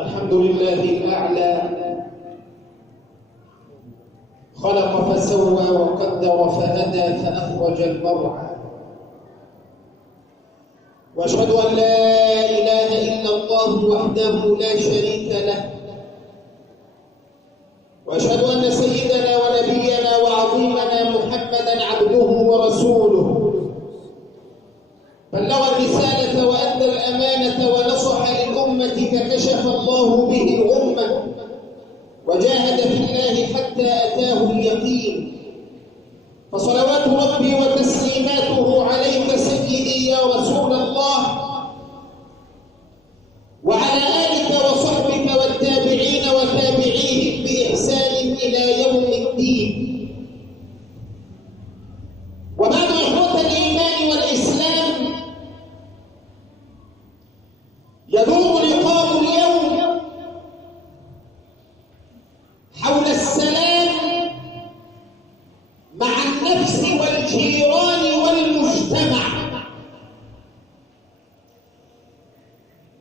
الحمد لله الأعلى، خلق فسوى وقدر فهدى فأخرج المرعى، وأشهد أن لا إله إلا الله وحده لا شريك له، وأشهد أن سيدنا ونبينا وعظيمنا محمدًا عبده ورسوله، بلغ الرسالة وأدى الأمانة ونصح للأمة فكشف الله به الغمة، وجاهد في الله حتى أتاه اليقين. فصلوات ربي وتسليماته عليك سيدي يا رسول الله، وعلى آلك وصحبك والتابعين وتابعيهم بإحسان إلى يوم الدين. وبعد إخوة الإيمان والإسلام، يدور لقاء اليوم حول السلام مع النفس والجيران والمجتمع،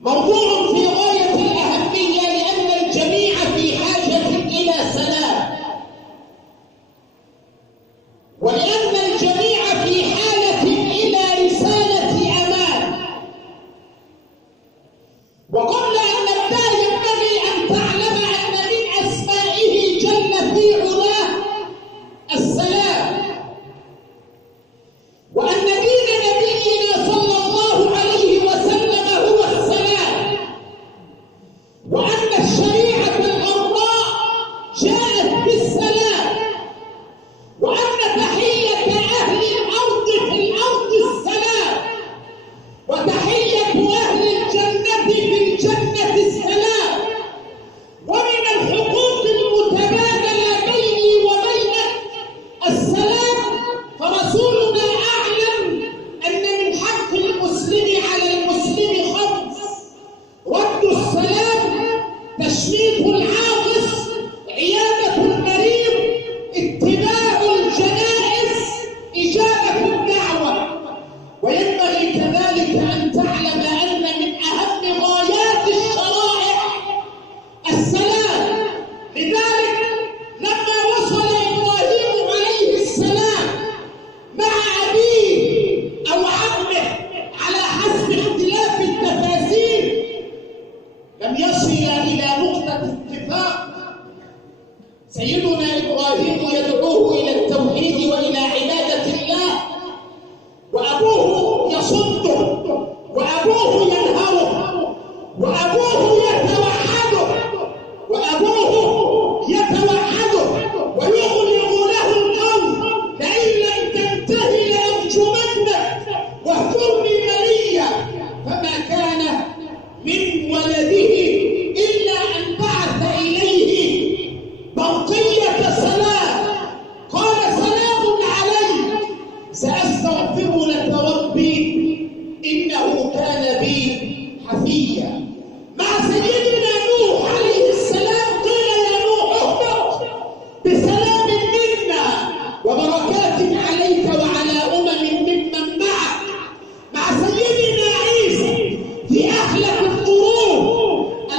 موضوع في غاية الأهمية لأن الجميع في حاجة إلى سلام، ولأن الجميع في حالة إلى رسالة أمان. وقبل أن نبدأ ينبغي أن تعلم أن من أسمائه جل في علاه السلام، وأن دين نبينا صلى الله عليه وسلم هو السلام، وأن الشريعة الغراء جاءت بالسلام، وأن تحية أهل الأرض في الأرض السلام، وتحية أهل الجنة في الجنة السلام. ومن الحقوق المتبادلة بيني وبينك السلام، فرسولنا أعلم أن من حق المسلم على المسلم 5: رد السلام، تشميت العاطس، عيادة المريض، اتباع الجنائز، إجابة الدعوة. وينبغي كذلك أن تعلم أن من أهم غايات الشرائع السلام. لذلك لما وصل إبراهيم عليه السلام مع أبيه أو عمه على حسب اختلاف التفاسير لم يصل إلى نقطة اتفاق. سيدنا إبراهيم يدعوه إلى التوحيد وإلى عبادة الله، وأبوه يصده، وأبوه ينهره، وأبوه يتوعده ويغلق له القول: لئن لم تنته لأرجمنك واهجرني مليا. فما كان من ولده إلا أن بعث إليه بقية سلام. قال: سلام عليك، سأستغفر لك ربي إنه كان بي حفيا. مع سيدنا نوح عليه السلام قيل: يا نوح اهبط بسلام منا وبركات عليك وعلى ممن معك. مع سيدنا عيسى في أهلك الظروف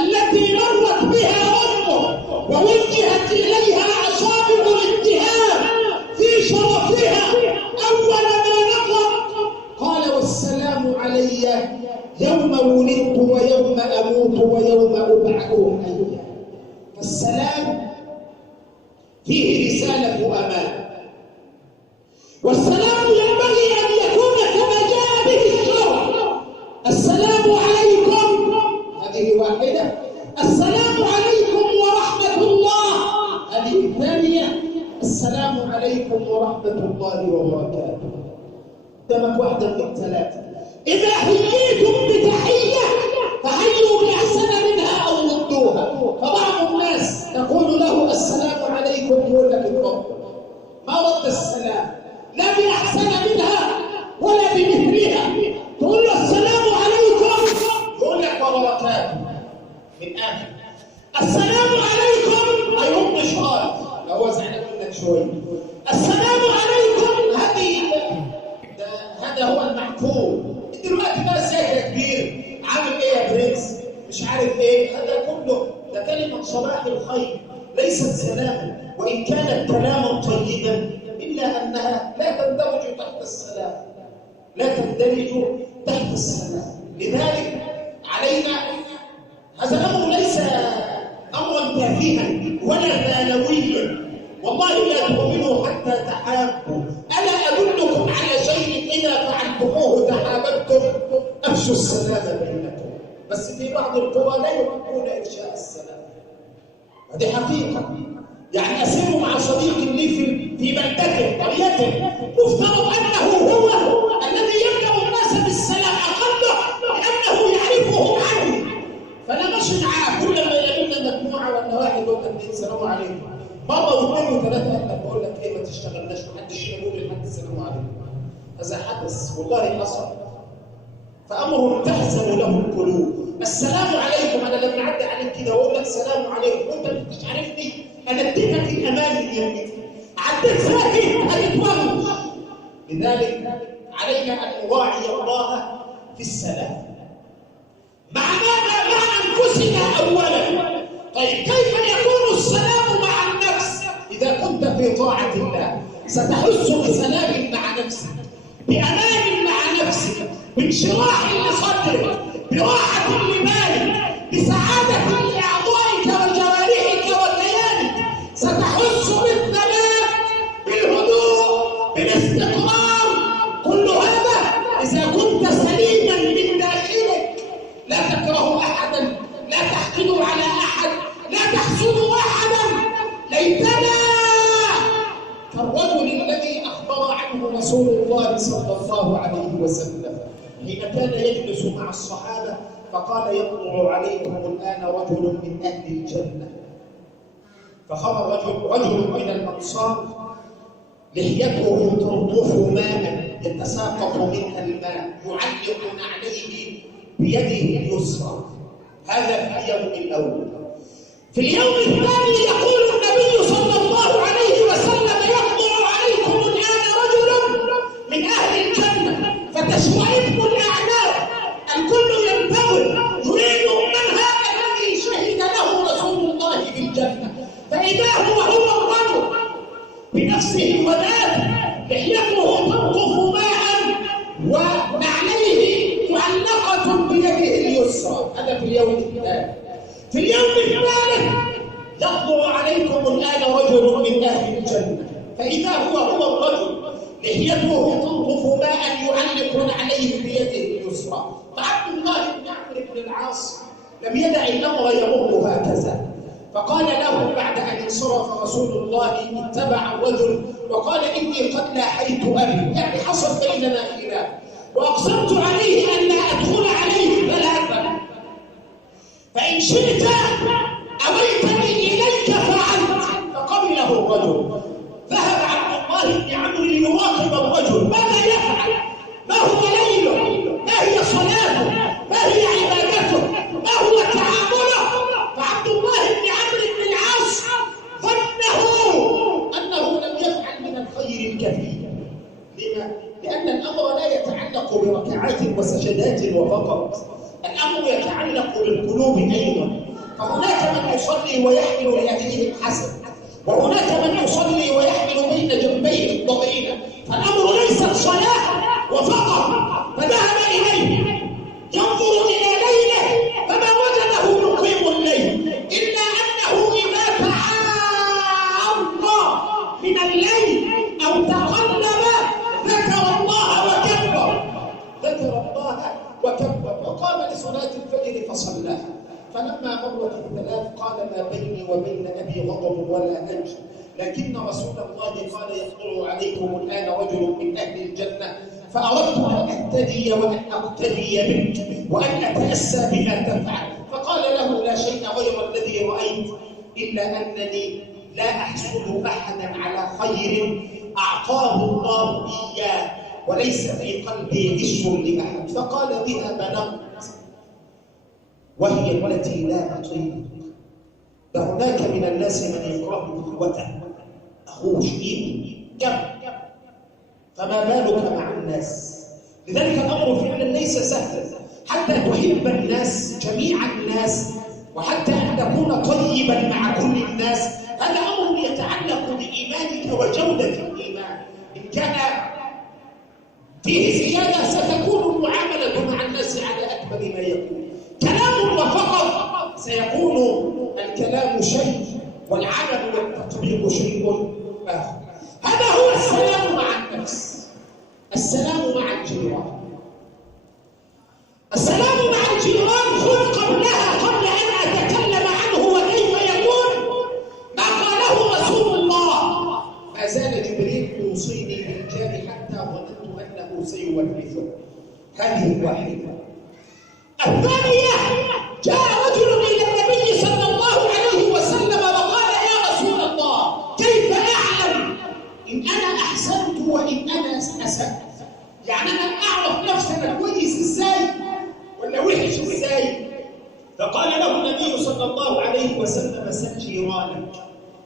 التي مرت بها أمه ووجهت إليها أصابع الاتهام في شرفها، أول ما نطق قال: والسلام علي يوم ولدت ويوم أموت ويوم أبعث حيا. فالسلام فيه رسالة أمان، والسلام ينبغي أن يكون كما جاء به الشرع. السلام عليكم، هذه واحدة. السلام عليكم ورحمة الله، هذه الثانية. السلام عليكم ورحمة الله وبركاته. قدامك واحدة من الثلاثة. إذا حييتم بتحية فحيوا بأحسن منها أو ردوها. فبعض الناس تقول له: السلام عليكم، يقول لك: اتفضل. ما رد السلام لا بأحسن منها ولا بمثلها. تقول له: السلام عليكم، يقول لك: وبركاته. من آخر السلام عليكم هيرد شوية، لو هو زعلان منك شوية. السلام عليكم هذا هو المحكوم. دلوقتي بقى ساكت كبير، عامل ايه يا برنس، مش عارف ايه، هذا كله فكلمة صباح الخير ليست سلاما، وإن كانت كلاما طيبا إلا أنها لا تندرج تحت السلام، لا تندرج تحت السلام. لذلك علينا، هذا الأمر ليس أمرا تافها ولا ثانويا، والله لا تؤمنوا حتى تحابوا، ألا أدلكم على شيء إذا فعلتموه تحاببتم؟ أفشوا السلام بينكم. بس في بعض القرى لا يحبون إفشاء السلام، هذه حقيقة. يعني أسير مع صديق لي في بلدته قريته، مفترض أنه هو الذي يبدأ الناس بالسلام، أقله لأنه يعرفهم عني، فأنا ماشي معاه كل ما يقابلنا مجموعة ولا واحد ولا اثنين سلام عليكم، مرة واثنين وثلاثة أهلا، بقول لك إيه ما تشتغلناش، محدش يقول لحد السلام عليكم. هذا حدث والله حصل، فأمر تحزن له القلوب. السلام عليكم، أنا لما أعدي عليك كده وأقول لك السلام عليكم وأنت ما كنتش عارفني، أنا اديتك الأمان اللي يمكن عديت ساكت هتتوجه. لذلك علينا أن نراعي الله في السلام مع ماذا؟ مع أنفسنا أولا. طيب كيف يكون السلام مع النفس؟ إذا كنت في طاعة الله ستحس بسلام مع نفسك، بأمان مع نفسك، بانشراح لصدرك، براحة لبالك، بسعادة لأعضائك وجوارحك وكيانك، ستحس بالثبات، بالهدوء، بالاستقرار. كل هذا إذا كنت سليما من داخلك، لا تكره أحدا، لا تحقد على أحد، لا تحسد أحدا. ليتنا كالرجل الذي أخبر عنه رسول الله صلى الله عليه وسلم حين كان يجلس مع الصحابة فقال يطلع عليكم الآن رجل من أهل الجنة. فخرج رجل من الأنصار لحيته ترطف ماء يتساقط منها الماء، يعلق عليه بيده اليسرى. هذا في اليوم الأول. في اليوم الثاني يقول النبي صلى الله عليه وسلم يطلع عليكم الآن رجل من أهل الجنة، فتشوئب الأعناق، الكل ينتظر يريد من هذا الذي شهد له رسول الله في الجنة، فإذا هو الرجل بنفسه وذاته، لحيته تنطف ماء ونعليه معلقة بيده اليسرى. هذا في اليوم الثاني. في اليوم الثالث يطلع عليكم الآن رجل من أهل الجنة، فإذا هو الرجل لحيته تنطف ماء يعلق عليه بيده اليسرى. فعبد الله بن عمرو بن العاص لم يدع الأمر يمر هكذا، فقال له بعد أن انصرف رسول الله اتبع الرجل وقال إني قد لاحيت أبي، يعني حصل بيننا خلاف، وأقسمت عليه أن لا أدخل عليه ثلاثا، فإن شئت أويتني إليك فعلت. فقبله الرجل. ذهب عبد الله بن عمرو ليراقب الرجل، ماذا يفعل؟ ما هو ليله؟ ما هي صلاته؟ ما هي عبادته؟ ما هو تعامله؟ فعبد الله بن عمرو بن العاص ظنه أنه لم يفعل من الخير الكثير. لما؟ لأن الأمر لا يتعلق بركعات وسجدات وفقط، الأمر يتعلق بالقلوب أيضا. فهناك من يصلي ويحمل لأخيه الحسن، وهناك من يصلي ويحمل بين جنبيه الضغينة، فالأمر ليست صلاة وفقط. فذهب إليه ينظر إلى ليله فما وجده يقيم الليل، إلا أنه إذا تعرض من الليل أو تقلب ذكر الله وكبر، ذكر الله وكبر، وقام لصلاة الفجر فصلاها. فلما مرت الثلاث قال ما بيني وبين أبي غضب ولا أنجى، لكن رسول الله قال يطلع عليكم الآن رجل من أهل الجنة، فأردت أن أهتدي وأن أقتدي بك وأن أتأسى بما تفعل. فقال له لا شيء غير الذي رأيت، إلا أنني لا أحسد أحدا على خير أعطاه الله إياه وليس في قلبي غش لأحد. فقال بها بلغت، وهي التي لا أطيق. فهناك من الناس من يكره إخوته، أخوه شقيقه كم، فما بالك مع الناس؟ لذلك الأمر فعلا ليس سهلا، حتى تحب الناس جميع الناس وحتى أن تكون طيبا مع كل الناس، هذا أمر يتعلق بإيمانك وجودة الإيمان. إن كان فيه زيادة ستكون المعاملة مع الناس على أكمل ما يكون. كلام وفقط سيكون الكلام شيء والعمل والتطبيق شيء آخر. هذا هو السلام مع النفس. السلام مع الجيران. السلام مع الجيران خذ قبلها، قبل أن أتكلم عنه وكيف يكون، ما قاله رسول الله: ما زال جبريل يوصيني بالجار حتى ظننت أنه سيورثه. هذه واحدة. الثانية: جاء رجل إلى النبي صلى الله عليه وسلم وقال: يا رسول الله، كيف أعلم إن أنا أحسنت وإن أنا أسأت؟ يعني أنا أعرف نفسي أنا كويس إزاي ولا وحش إزاي؟ فقال له النبي صلى الله عليه وسلم: سل جيرانك،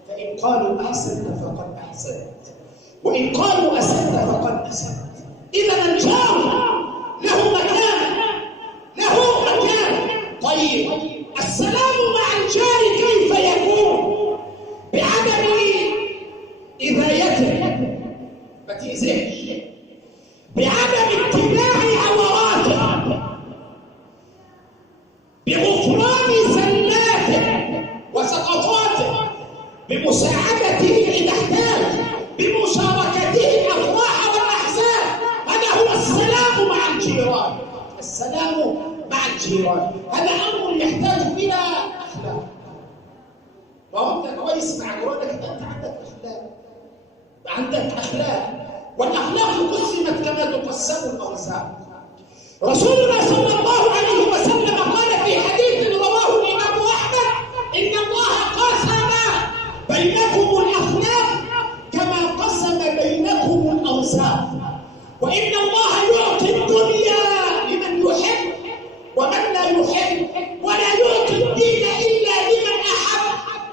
فإن قالوا أحسنت فقد أحسنت، وإن قالوا أسأت فقد أسأت. إذا الجار له مكان، له مكان. طيب، السلام مع الجار كيف يكون؟ بعدم إذايته، ما تأذيش، بعدم اتباع عوراته، بغفران زلاته وسقطاته، بمساعدته إذا احتاج، بمشاركته الأفراح والأحزان. هذا هو السلام مع الجيران. السلام مع الجيران هذا أمر يحتاج إلى أخلاق. وأنت كويس مع جيرانك، أنت عندك أخلاق، عندك أخلاق. والأخلاق قسمت كما تقسم الأرزاق. رسولنا صلى الله عليه وسلم قال في حديث رواه الإمام أحمد: إن الله قسم بينكم الأخلاق كما قسم بينكم الأرزاق، وإن الله يعطي الدنيا لمن يحب ومن لا يحب، ولا يعطي الدين إلا لمن أحب،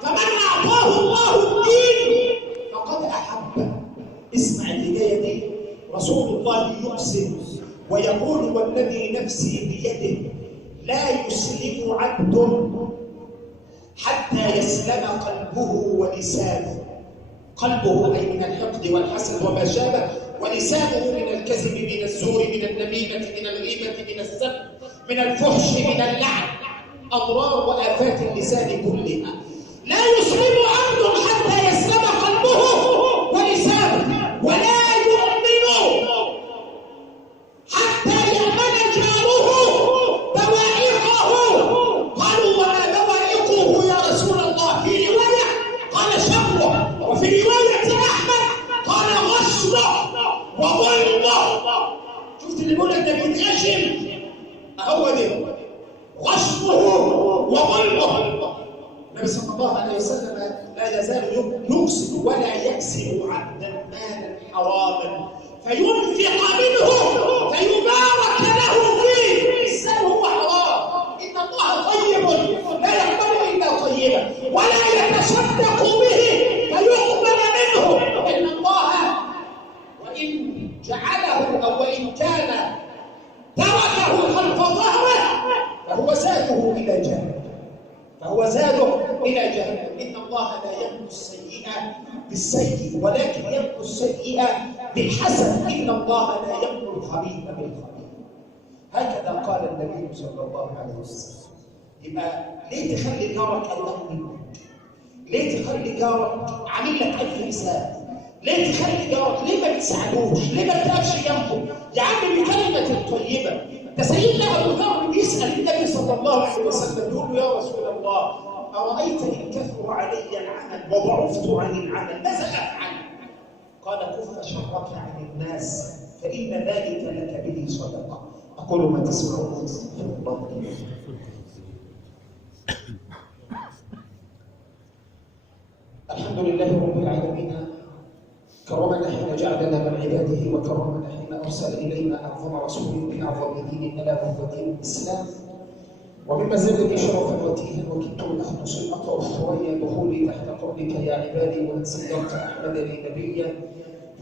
فمن أعطاه الله الدين فقد أحبه. اسمع الهداية دي. رسول الله يقسم ويقول: والذي نفسي بيده لا يسلم عبد حتى يسلم قلبه ولسانه. قلبه أي من الحقد والحسد وما شابه، ولسانه من الكذب، من الزور، من النميمة، من الغيبة، من السب، من الفحش، من اللعن. أضرار وآفات اللسان كلها. لا يسلم عبد حتى يسلم قلبه ولسانه، ولا يؤمن حتى يأمن جاره بوائقه. قالوا: وما بوائقه يا رسول الله؟ في رواية قال: شره، وفي رواية أحمد قال: غشره وظلمه. شفت اللي بيقول لك ده بيتغشم؟ هو ده غشمه وظلمه. النبي صلى الله عليه وسلم لا يزال يقسم ولا يكسب عبدا مالا حراما فينفق منه فيبارك له فيه. الإنسان هو حرام. إن الله طيب لا يقبل إلا طيبا، ولا يتصدق به فيقبل منه. إن الله وإن جعله أو وإن كان تركه خلف ظهره فهو زاده إلى جهنم، فهو زاده إلى جهنم. إن الله لا يمحو السيئة بالسيء ولكن يمحو السيئة بالحسن. إن الله لا يمحو الخبيث بالخبيث. هكذا قال النبي صلى الله عليه وسلم. يبقى ليه تخلي جارك أولا منك؟ ليه تخلي جارك عامل لك ألف حساب؟ ليه تخلي جارك؟ ليه ما بتساعدوش؟ ليه ما بتقفش جنبه؟ يا عم بكلمة طيبة. ده سيدنا أبو ذر بيسأل النبي صلى الله عليه وسلم يقول له: يا رسول الله، أرأيت إن كثر علي العمل وضعفت عن العمل ماذا أفعل؟ قال: كف شرك عن الناس فإن ذلك لك به صدقة. أقول ما تسمعون واستغفر الله لي. الحمد لله رب العالمين، كرمنا حين جعلنا من عباده، وكرمنا حين أرسل إلينا أعظم رسول بأعظم دين ألا وهو دين الإسلام. ومما زادني شرفا وتيها وكدت الأخلص الأطأ الثريا دخولي تحت قولك يا عبادي، وأن صدقت أحمد لي نبيا.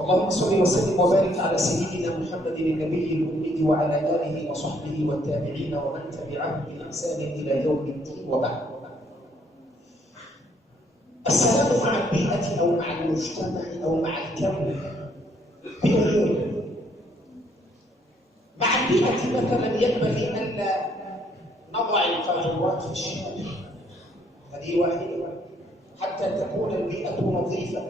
اللهم صل وسلم وبارك على سيدنا محمد النبي الأمي وعلى آله وصحبه والتابعين ومن تبعهم بإحسان إلى يوم الدين، وبعد. السلام مع البيئة أو مع المجتمع أو مع الكون بأمور. مع البيئة مثلا ينبغي ألا نضع القاذورات في الشارع، هذه واحدة، حتى تكون البيئة نظيفة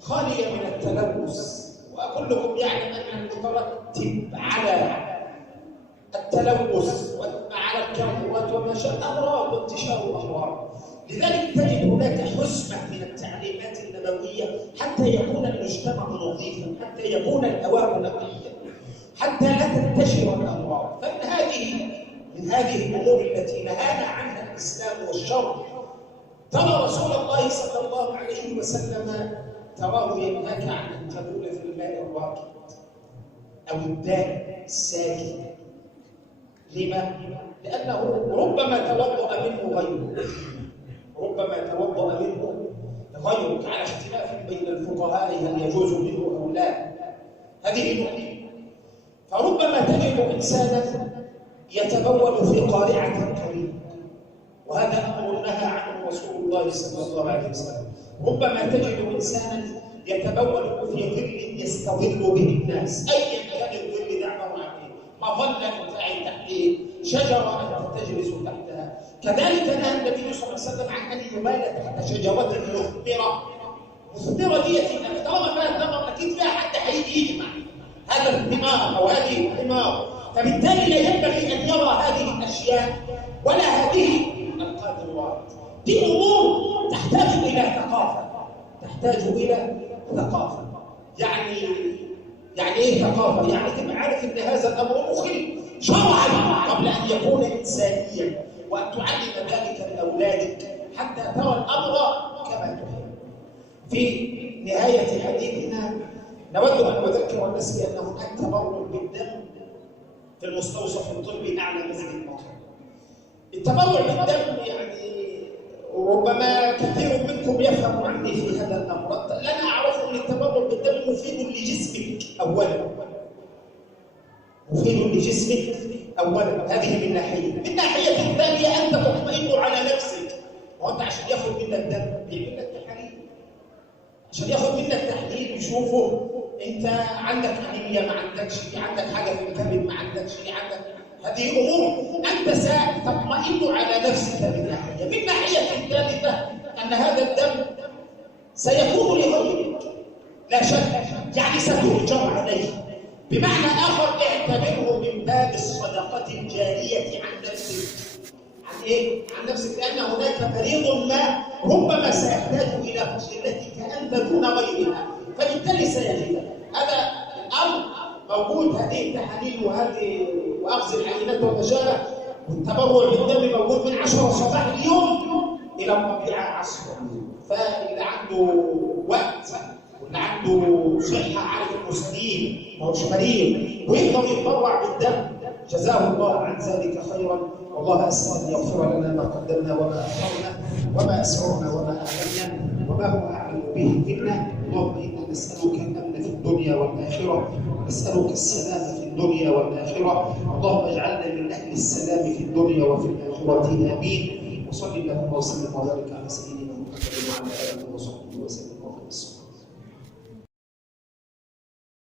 خالية من التلوث. وأقول لكم يعلم أن المترتب على التلوث وعلى الكاذورات وما شابه أمراض وانتشار الأمراض. لذلك تجد هناك حزمة من التعليمات النبوية حتى يكون المجتمع نظيفا، حتى يكون الهواء نقيا، حتى لا تنتشر الأمراض. فإن هذه من هذه الأمور التي نهانا عنها الإسلام والشرع. ترى رسول الله صلى الله عليه وسلم تراه ينهاك عن أن تبول في الماء الراكد أو الدائم الساكن. لما؟ لأنه ربما توضأ منه غيره، ربما توضأ منه غيرك، على اختلاف بين الفقهاء هل يجوز منه أو لا. هذه نقطة. فربما تجد إنسانا يتبول في قارعة كريمة، وهذا أمر نهى عنه رسول الله صلى الله عليه وسلم. ربما تجد إنسانا يتبول في ظل يستظل به الناس، أيا كان الظل ده عبارة عن إيه؟ مظلة تحت شجرة أنت تجلس تحتها. كذلك نهى النبي صلى الله عليه وسلم عن أن يبال تحت شجرة مثمرة. مثمرة دي إنك طالما فيها ثمر أكيد فيها حد هيجي يجمع هذا الثمار أو هذه الثمار، فبالتالي لا ينبغي أن يرى هذه الأشياء ولا هذه القاذورات. دي أمور تحتاج إلى ثقافة، تحتاج إلى ثقافة. يعني إيه ثقافة؟ يعني تبقى عارف أن هذا الأمر مخل شرعا قبل أن يكون إنسانيا، وأن تعلم ذلك لأولادك حتى ترى الأمر كما تحب. في نهاية حديثنا نود أن نذكر الناس بأن هناك تبرع بالدم في المستوصف الطبي أعلى مسجد مصر. التبرع بالدم يعني ربما كثير منكم يفهم عني في هذا الأمر. لنا أعرف أن التبرع بالدم مفيد لجسمك أولا، مفيد لجسمك أولا، هذه من ناحية. من ناحية ثانية أنت تطمئن على نفسك، وأنت عشان ياخذ منك الدم بيعمل لك تحاليل، عشان ياخذ منك تحليل يشوفه أنت عندك أنيميا ما عندكش، عندك حاجة في الكبد ما عندكش، عندك هذه أمور أنت ستطمئن على نفسك من ناحية. من ناحية ثالثة أن هذا الدم سيكون لغيرك لا شك، يعني ستؤجر عليه. بمعنى آخر اعتبره من باب الصدقة الجارية عن نفسك. عن إيه؟ عن نفسك، لأن هناك مريض ما ربما سيحتاج إلى فصيلتك أنت دون غيرها، فبالتالي سيجدها. هذا الأمر موجود، هذه التحاليل وهذه وأخذ العينات والمشابه والتبرع بالدم موجود من 10 صباح اليوم إلى الرابعة عصر. فاللي عنده وقت واللي عنده صحة عارف إنه سليم ما هوش مريض ويقدر يتبرع بالدم جزاه الله عن ذلك خيرا. والله أسأل أن يغفر لنا ما قدمنا وما أخرنا وما أسررنا وما أعلنا وما هو أعلم به منا. اللهم إنا نسألك الأمن في الدنيا والآخرة، ونسألك السلام في الدنيا والآخرة. اللهم اجعلنا من أهل السلام في الدنيا وفي الآخرة، آمين. وصلي اللهم وسلم وبارك على سيدنا محمد وعلى آله